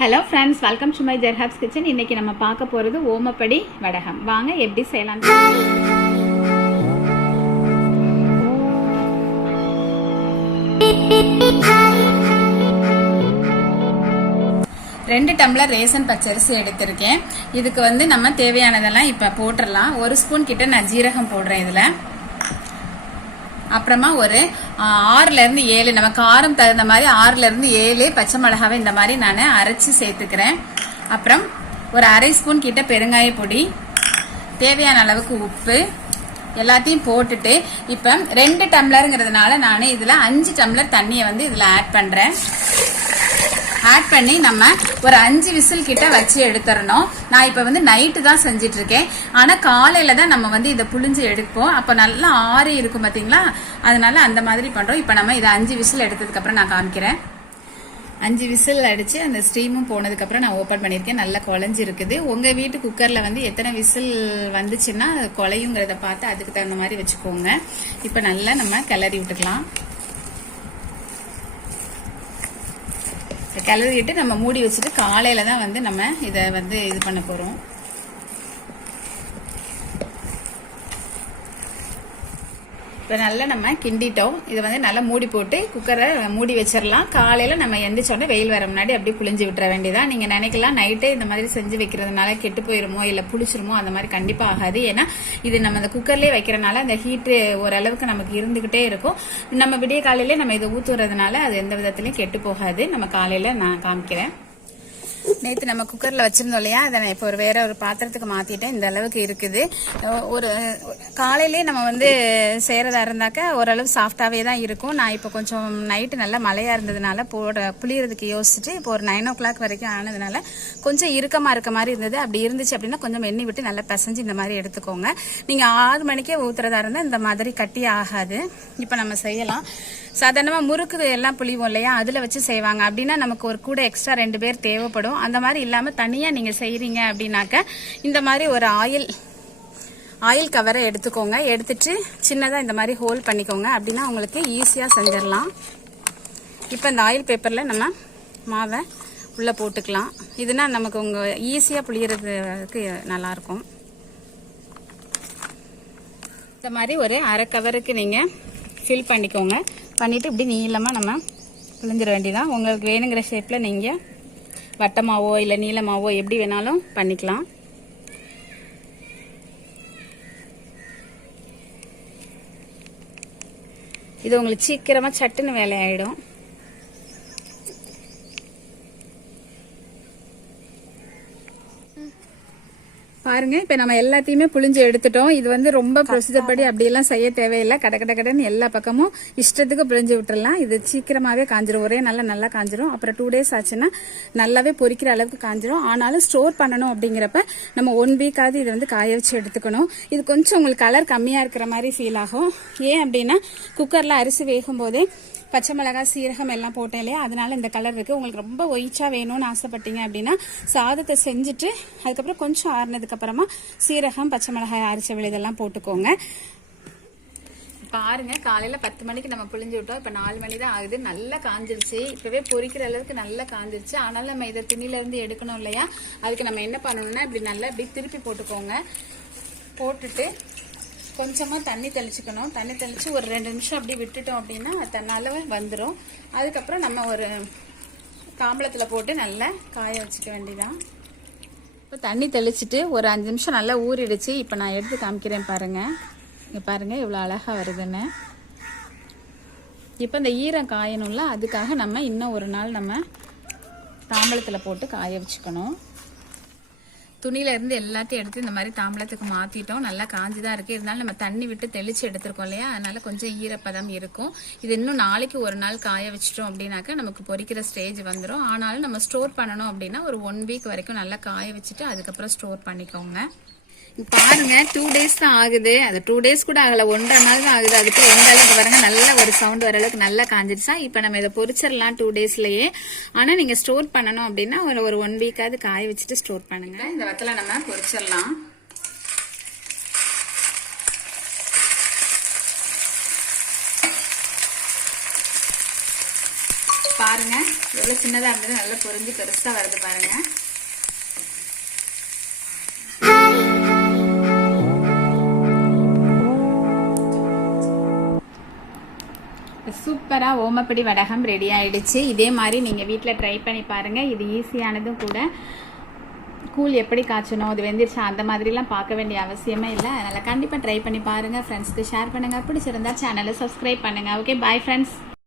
Hello friends, welcome to my ஜெர்ஹாப்ஸ் kitchen. இன்றைக்கி நம்ம பார்க்க போகிறது ஓமப்படி வடகம். வாங்க எப்படி செய்யலாம். 2 டம்ளர் ரேசன் பச்சரிசி எடுத்திருக்கேன். இதுக்கு நம்ம தேவையானதெல்லாம் இப்போ போட்டுடலாம். 1 ஸ்பூன் கிட்ட நான் ஜீரகம் போடுறேன் இதில். அப்புறமா ஒரு 6ல இருந்து 7, நம்ம காரம் தகுந்த மாதிரி 6ல இருந்து 7 பச்சை மிளகாவை இந்த மாதிரி நான் அரைச்சி சேர்த்துக்கிறேன். அப்புறம் ஒரு 1/2 ஸ்பூன் கிட்ட பெருங்காய பொடி, தேவையான அளவுக்கு உப்பு எல்லாத்தையும் போட்டுட்டு இப்போ 2 டம்ளருங்கிறதுனால நான் இதில் 5 டம்ளர் தண்ணியை இதில் ஆட் பண்ணுறேன். ஆட் பண்ணி நம்ம ஒரு 5 விசில் கிட்ட வச்சு எடுத்துடணும். நான் இப்போ நைட்டு தான் செஞ்சிட்டு இருக்கேன். ஆனால் காலையில தான் நம்ம இதை புளிஞ்சு எடுப்போம். அப்போ நல்லா ஆறி இருக்கும் பார்த்தீங்களா, அதனால அந்த மாதிரி பண்ணுறோம். இப்போ நம்ம இதை 5 விசில் எடுத்ததுக்கு அப்புறம் நான் காமிக்கிறேன். 5 விசில் அடிச்சு அந்த ஸ்டீமும் போனதுக்கு அப்புறம் நான் ஓப்பன் பண்ணியிருக்கேன். நல்லா குழஞ்சி இருக்குது. உங்க வீட்டு குக்கர்ல எத்தனை விசில் வந்துச்சுன்னா குழையுங்கிறத பார்த்து அதுக்கு தகுந்த மாதிரி வச்சுக்கோங்க. இப்போ நல்லா நம்ம கிளறி விட்டுக்கலாம். கிளறிட்டு நம்ம மூடி வச்சுட்டு காலையில தான் நம்ம இதை இது பண்ண போறோம். இப்போ நல்லா நம்ம கிண்டிட்டோம். இதை நல்லா மூடி போட்டு குக்கரை மூடி வச்சிடலாம். காலையில நம்ம எந்திரிச்சோடனே வெயில் வர முன்னாடி அப்படியே புளிஞ்சு விட்டுற வேண்டியதான். நீங்க நினைக்கலாம் நைட்டே இந்த மாதிரி செஞ்சு வைக்கிறதுனால கெட்டு போயிருமோ இல்ல புளிச்சிருமோ, அந்த மாதிரி கண்டிப்பா ஆகாது. ஏன்னா இது நம்ம அந்த குக்கர்லயே வைக்கிறதுனால அந்த ஹீட் ஓரளவுக்கு நமக்கு இருந்துகிட்டே இருக்கும். நம்ம விடிய காலையிலே நம்ம இதை ஊத்துறதுனால அது எந்த விதத்திலயும் கெட்டு போகாது. நம்ம காலையில நான் காமிக்கிறேன். நேற்று நம்ம குக்கரில் வச்சிருந்தோம் இல்லையா, அதை நான் இப்போ வேற ஒரு பாத்திரத்துக்கு மாற்றிட்டேன். இந்த அளவுக்கு இருக்குது. ஒரு காலையிலே நம்ம செய்கிறதா இருந்தாக்க ஓரளவு சாஃப்டாகவே தான் இருக்கும். நான் இப்போ கொஞ்சம் நைட்டு நல்லா மழையாக இருந்ததுனால புளியறதுக்கு யோசிச்சுட்டு இப்போ ஒரு 9 o'clock வரைக்கும் ஆனதுனால கொஞ்சம் இறுக்கமாக இருக்க மாதிரி இருந்தது. அப்படி இருந்துச்சு அப்படின்னா கொஞ்சம் எண்ணெய் விட்டு நல்லா பிசைஞ்சு இந்த மாதிரி எடுத்துக்கோங்க. நீங்கள் 6 மணிக்கே ஊற்றுறதா இருந்தால் இந்த மாதிரி கட்டி ஆகாது. இப்போ நம்ம செய்யலாம். சாதாரணமாக முறுக்கு எல்லாம் புளிவோம் இல்லையா, அதில் வச்சு செய்வாங்க. அப்படின்னா நமக்கு ஒரு கூட எக்ஸ்ட்ரா 2 பேர் தேவைப்படும். அந்த மாதிரி இல்லாமல் தனியாக நீங்கள் செய்கிறீங்க அப்படின்னாக்க இந்த மாதிரி ஒரு ஆயில் கவரை எடுத்துக்கோங்க. எடுத்துட்டு சின்னதாக இந்த மாதிரி ஹோல் பண்ணிக்கோங்க. அப்படின்னா உங்களுக்கு ஈஸியாக செஞ்சிடலாம். இப்போ இந்த ஆயில் பேப்பரில் நம்ம மாவை உள்ளே போட்டுக்கலாம். இதுனா நமக்கு உங்கள் ஈஸியாக புளியறதுக்கு நல்லாயிருக்கும். இந்த மாதிரி ஒரு 1/2 கவருக்கு நீங்கள் ஃபில் பண்ணிக்கோங்க. பண்ணிவிட்டு இப்படி நீளமாக நம்ம புளிஞ்சிட வேண்டியதான். உங்களுக்கு வேணுங்கிற ஷேப்பில் நீங்கள் வட்டமாவோ இல்லை நீளமாவோ எப்படி வேணாலும் பண்ணிக்கலாம். இது உங்களுக்கு சீக்கிரமாக சட்டுன்னு வேலையாயிடும். பாருங்க, இப்ப நம்ம எல்லாத்தையுமே புளிஞ்சு எடுத்துட்டோம். இது ரொம்ப ப்ரொசீஜர் படி அப்படியெல்லாம் செய்ய தேவையில்லை. கடன்னு எல்லா பக்கமும் இஷ்டத்துக்கு புளிஞ்சு விட்டுறலாம். இது சீக்கிரமாவே காஞ்சிரும். ஒரே நல்லா காஞ்சிரும். அப்புறம் 2 days ஆச்சுன்னா நல்லாவே பொரிக்கிற அளவுக்கு காஞ்சிரும். ஆனாலும் ஸ்டோர் பண்ணணும் அப்படிங்கிறப்ப நம்ம 1 week ஆகுது இது காய வச்சு எடுத்துக்கணும். இது கொஞ்சம் உங்களுக்கு கலர் கம்மியா இருக்கிற மாதிரி ஃபீல் ஆகும். ஏன் அப்படின்னா குக்கர்ல அரிசி வேகும் போதே பச்சை மிளகாய் சீரகம் எல்லாம் போட்டேன் இல்லையா, அதனால இந்த கலர் இருக்கு. உங்களுக்கு ரொம்ப ஒயிச்சா வேணும்னு ஆசைப்பட்டீங்க அப்படின்னா சாதத்தை செஞ்சுட்டு அதுக்கப்புறம் கொஞ்சம் ஆறுனதுக்கு அப்புறமா சீரகம் பச்சை மிளகாய் அரிசி இதெல்லாம் போட்டுக்கோங்க. பாருங்க, காலையில 10 மணிக்கு நம்ம புளிஞ்சு விட்டோம். இப்ப 4 மணி தான் ஆகுது. நல்லா காஞ்சிருச்சு. இப்பவே பொரிக்கிற அளவுக்கு நல்லா காஞ்சிருச்சு. ஆனாலும் நம்ம இதை துணியில இருந்து எடுக்கணும் இல்லையா, அதுக்கு நம்ம என்ன பண்ணணும்னா இப்படி நல்லா இப்படி திருப்பி போட்டுக்கோங்க. போட்டுட்டு கொஞ்சமாக தண்ணி தெளிச்சுக்கணும். தண்ணி தெளித்து ஒரு 2 நிமிஷம் அப்படி விட்டுட்டோம் அப்படின்னா தன்னால வந்துடும். அதுக்கப்புறம் நம்ம ஒரு தாம்பளத்தில் போட்டு நல்லா காய வச்சுக்க வேண்டியதான். இப்போ தண்ணி தெளிச்சுட்டு ஒரு 5 நிமிஷம் நல்லா ஊறிடுச்சு. இப்போ நான் எடுத்து காமிக்கிறேன் பாருங்கள். இங்கே பாருங்கள் எவ்வளோ அழகாக வருதுன்னு. இப்போ இந்த ஈரம் காயணும்ல, அதுக்காக நம்ம இன்னும் ஒரு நாள் நம்ம தாம்பளத்தில் போட்டு காய வச்சுக்கணும். துணியில இருந்து எல்லாத்தையும் எடுத்து இந்த மாதிரி தாம்பளத்துக்கு மாத்திட்டோம். நல்லா காஞ்சிதான் இருக்கு. இருந்தாலும் நம்ம தண்ணி விட்டு தெளிச்சு எடுத்திருக்கோம் இல்லையா, அதனால கொஞ்சம் ஈரப்பதம் இருக்கும். இது இன்னும் நாளைக்கு ஒரு நாள் காய வச்சிட்டோம் அப்படின்னாக்க நமக்கு பொரிக்கிற ஸ்டேஜ் வந்துடும். ஆனாலும் நம்ம ஸ்டோர் பண்ணணும் அப்படின்னா ஒரு 1 week வரைக்கும் நல்லா காய வச்சுட்டு அதுக்கப்புறம் ஸ்டோர் பண்ணிக்கோங்க. பாருங்க, 2 days தான் ஆகுது. அது 2 days கூட ஆகல, 1.5 நாள் தான் ஆகுது. அதுக்கு எந்த அளவுக்கு பாருங்க, நல்ல ஒரு சவுண்ட் வர அளவுக்கு நல்லா காஞ்சிருச்சா. இப்ப நம்ம இதை பொரிச்சிடலாம் 2 daysலயே. ஆனா நீங்க ஸ்டோர் பண்ணணும் அப்படின்னா ஒரு 1 week ஆகுது காய வச்சுட்டு ஸ்டோர் பண்ணுங்க. இந்த வத்தல நம்ம பொரிச்சிடலாம். பாருங்க எவ்வளவு சின்னதா இருந்தது நல்லா பொரிஞ்சு பெருசா வருது பாருங்க. சூப்பரா ஓமப்படி வடகம் ரெடி ஆயிடுச்சு. இதே மாதிரி நீங்க வீட்ல ட்ரை பண்ணி பாருங்க. இது ஈஸியானதும் கூட. கூழ் எப்படி காய்ச்சணும், அது வெந்துருச்சா அந்த மாதிரிலாம் பார்க்க வேண்டிய அவசியமே இல்லை. அதனால கண்டிப்பா ட்ரை பண்ணி பாருங்க. ஃப்ரெண்ட்ஸ்க்கு ஷேர் பண்ணுங்க. பிடிச்சிருந்தா சேனலை சப்ஸ்கிரைப் பண்ணுங்க. Okay, bye friends.